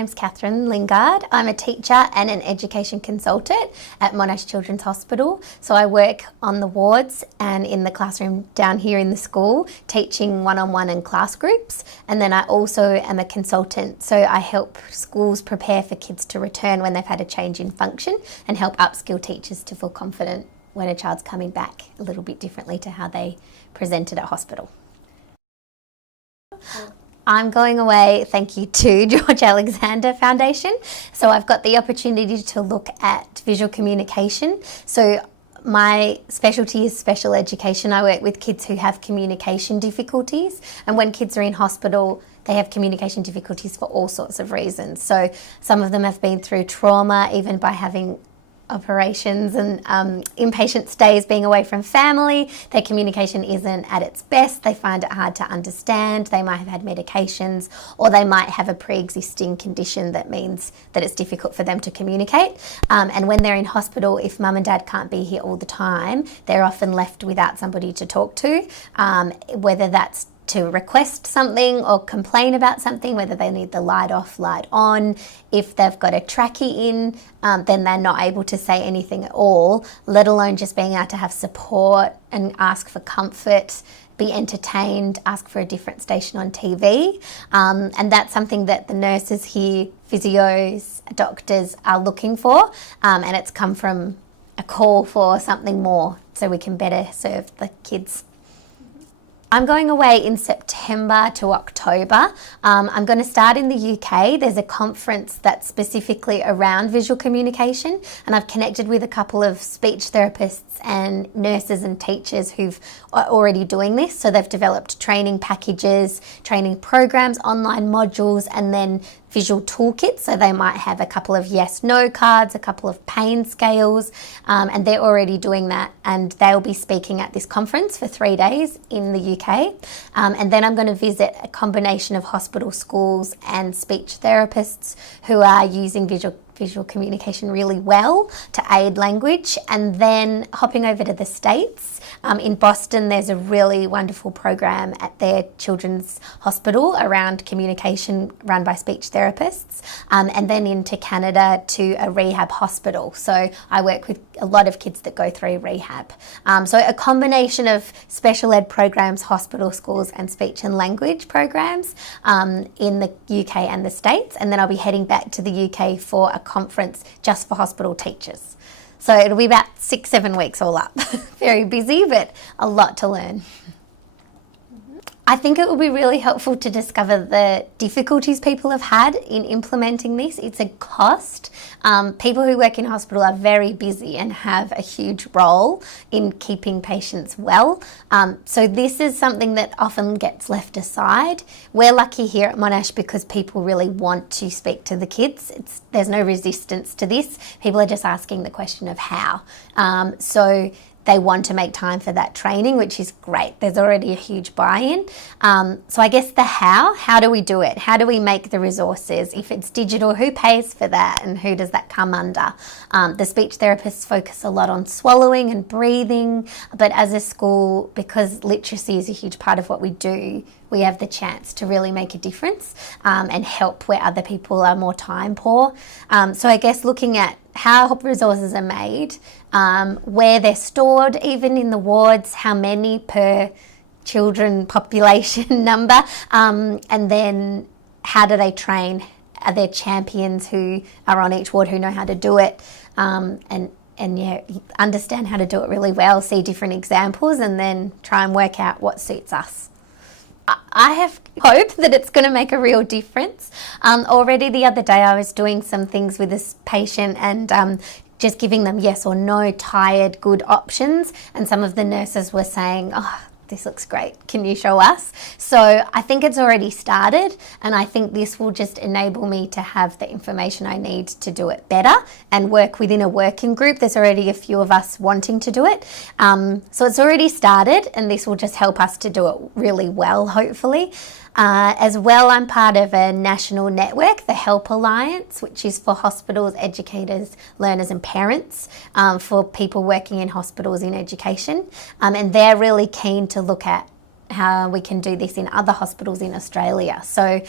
name's Katherine Lingard. I'm a teacher and an education consultant at Monash Children's Hospital. So I work on the wards and in the classroom down here in the school, teaching one-on-one and class groups. And then I also am a consultant, so I help schools prepare for kids to return when they've had a change in function and help upskill teachers to feel confident when a child's coming back a little bit differently to how they presented at hospital. I'm going away, thank you to George Alexander Foundation. So I've got the opportunity to look at visual communication. So my specialty is special education. I work with kids who have communication difficulties, and when kids are in hospital, they have communication difficulties for all sorts of reasons. So some of them have been through trauma, even by having operations and inpatient stays, being away from family. Their communication isn't at its best. They find it hard to understand. They might have had medications, or they might have a pre-existing condition that means that it's difficult for them to communicate. And when they're in hospital, if mum and dad can't be here all the time, they're often left without somebody to talk to, whether that's to request something or complain about something, whether they need the light off, light on. If they've got a trachea in, then they're not able to say anything at all, let alone just being able to have support and ask for comfort, be entertained, ask for a different station on TV. And that's something that the nurses here, physios, doctors are looking for. And it's come from a call for something more so we can better serve the kids. I'm going away in September to October. I'm going to start in the UK. There's a conference that's specifically around visual communication, and I've connected with a couple of speech therapists and nurses and teachers who've already doing this. So they've developed training packages, training programs, online modules, and then visual toolkits. So they might have a couple of yes/no cards, a couple of pain scales, and they're already doing that. And they'll be speaking at this conference for 3 days in the UK. And then I'm going to visit a combination of hospital, schools and speech therapists who are using visual communication really well to aid language, and then hopping over to the States. In Boston, there's a really wonderful program at their children's hospital around communication run by speech therapists, and then into Canada to a rehab hospital. So I work with a lot of kids that go through rehab. So a combination of special ed programs, hospital, schools and speech and language programs in the UK and the States, and then I'll be heading back to the UK for a conference just for hospital teachers. So it'll be about 6-7 weeks all up. Very busy, but a lot to learn. I think it will be really helpful to discover the difficulties people have had in implementing this. It's a cost. People who work in hospital are very busy and have a huge role in keeping patients well. So this is something that often gets left aside. We're lucky here at Monash because people really want to speak to the kids. There's no resistance to this. People are just asking the question of how. So they want to make time for that training, which is great. There's already a huge buy-in. So I guess the how do we do it? How do we make the resources? If it's digital, who pays for that and who does that come under? The speech therapists focus a lot on swallowing and breathing, but as a school, because literacy is a huge part of what we do, we have the chance to really make a difference and help where other people are more time poor. So I guess looking at how resources are made, where they're stored, even in the wards, how many per children population number, and then how do they train? Are there champions who are on each ward who know how to do it, and yeah, understand how to do it really well, see different examples, and then try and work out what suits us. I have hope that it's going to make a real difference. Already the other day I was doing some things with this patient and just giving them yes or no, tired, good options. And some of the nurses were saying, oh, this looks great, can you show us? So I think it's already started, and I think this will just enable me to have the information I need to do it better and work within a working group. There's already a few of us wanting to do it. So it's already started, and this will just help us to do it really well, hopefully. As well, I'm part of a national network, the Help Alliance, which is for hospitals, educators, learners and parents, for people working in hospitals in education. And they're really keen to look at how we can do this in other hospitals in Australia. So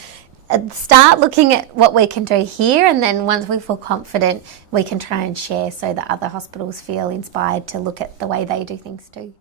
start looking at what we can do here, and then once we feel confident, we can try and share so that other hospitals feel inspired to look at the way they do things too.